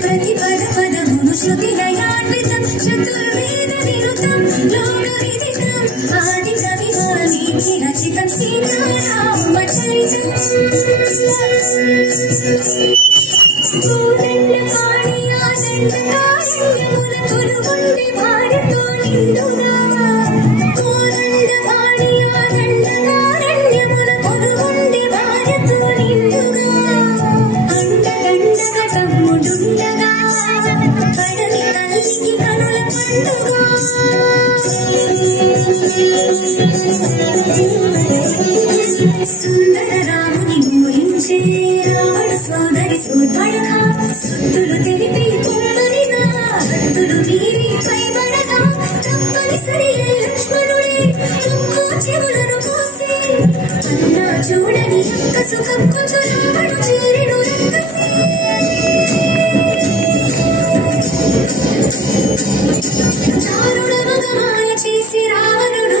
ప్రతి పద పదమును శృతి లయాన్వితం చతుర్వేద విరుతం లోక విదితం ఆది కవి వాల్మీకి రచితం సీతారామ చరితం కోదండ పాణి ఆనంద కారణ్యముల తొలుగుండి భారతో నిండుగా కోదండ పాణి ఆనంద కారణ్యముల తొలుగుండి భారతో నిండుగా అండదండగ తమ్ముడుండగా కడలి తల్లికి కనుల పండుగ సుందర రాముని పూరించే రావణ సోదరి సూర్పడక సుత్తులు తెలిపి కుమ్మరిగా భక్తులు నీరి పైబడగా తప్పనిసరి లక్ష్మణుడే ముక్కు చెవులను కోసి అన్నా చూడని అక్క సుఖం కొంచెం రావణు చేరెడు రక్కసి చారుడ మగమాయ చేసి రావణుడు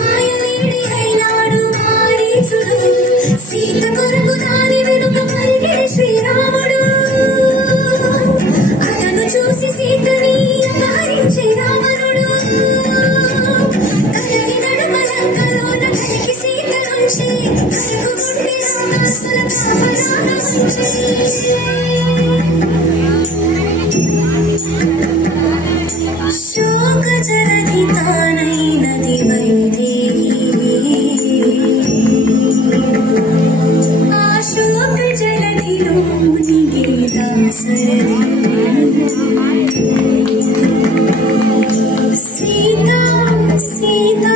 మాయలేడి అయినాడు మారీచుడు సీత కొరకు దాని వెనుక పరిగే శ్రీరాముడు అతను చూసి సీతని అపహరించే రావణుడు తనని నడమలంకలోన కలికి సీత నుంచి కరకు గుండె రాకాసుల కాపలాగా శోక జరగితానైనది వైదేహి ఆ శోక జలధిలో మునిగే దాసరథి సీతా సీతా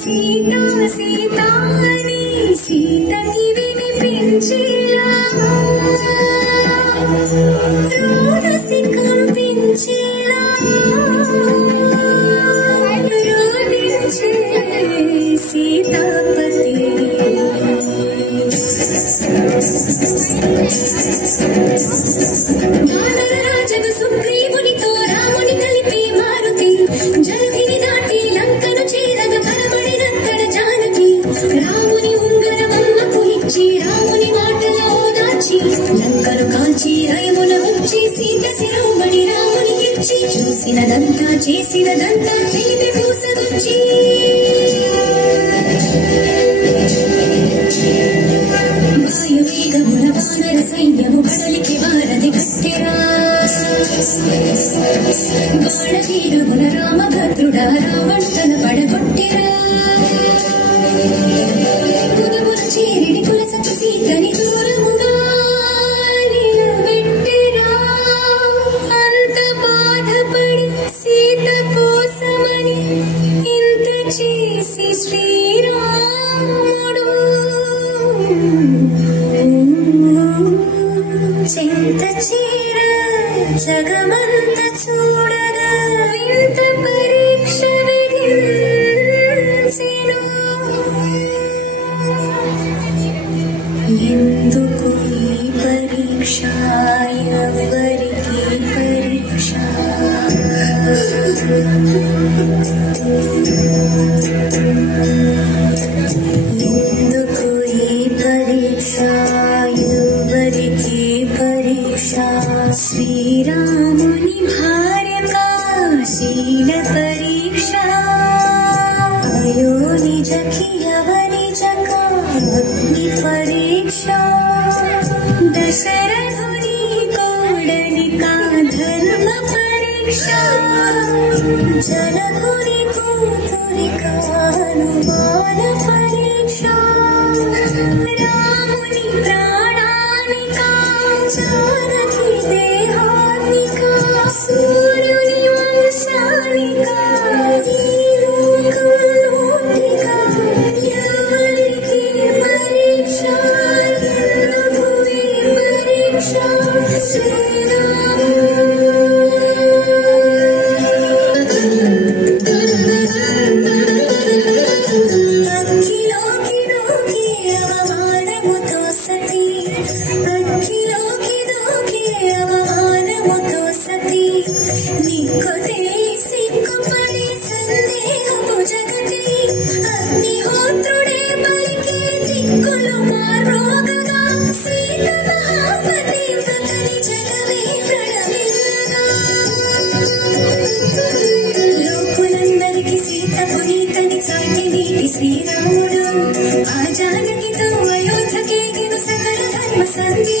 సీతా సీతా అని సీతకి వినిపించేలా రోదసి కంపించేలా రోదించే సీతాపతి వానరరాజను సుగ్రీవునితో రాముని కలిపి మారుతి జలధిని దాటి లంకను చేరగ బలపడినంతర జానకి రాముని ఉంగరమమ్మకు ఇచ్చి రాముని మాటలో దాచి లంకను కాల్చి రయమున ఉంచి సీత శిరోమణి రామునికిచ్చి చూసినదంతా చేసినదంతా తెలిపి పూసగుచ్చి వాయువేగమున వానర సైన్యము కడలికి వారధి కట్టెరా బాణవీరమున రామభద్రుడా రావణ్తన పడగొట్టెరా పుదమున చేరిడి కులసకు సీతని దూరముగా నిలబెట్టెరా అంత బాధపడి సీత కోసమని ఇంత చేసి శ్రీరాముడు చింత చీర జగమంత చూడగా ఇంత పరీక్ష విధించెను ఎందుకు ఈ పరీక్ష ఎవరికి పరీక్ష ఎందుకు ఈ పరీక్ష ఎవరికి పరీక్ష శ్రీరాముని భార్యకా శీల పరీక్ష అయో నిజకి ఎవనిజకా అగ్ని పరీక్ష దశరథుని కోడలికా ధర్మ పరీక్ష జనకుని కూతురికా అనుమాన పరీక్ష రాముని ప్రాణానికా జానకి దేహానికా సూర్యుని వంశానికా ఈ లోకంలోనికా ఎవరికి పరీక్ష ఎందుకు ఈ పరీక్ష శ్రీరామ నీటి శ్రీరాముడు ఆ జానకితో అయోధ్యకేగిన సకల ధర్మ సంధి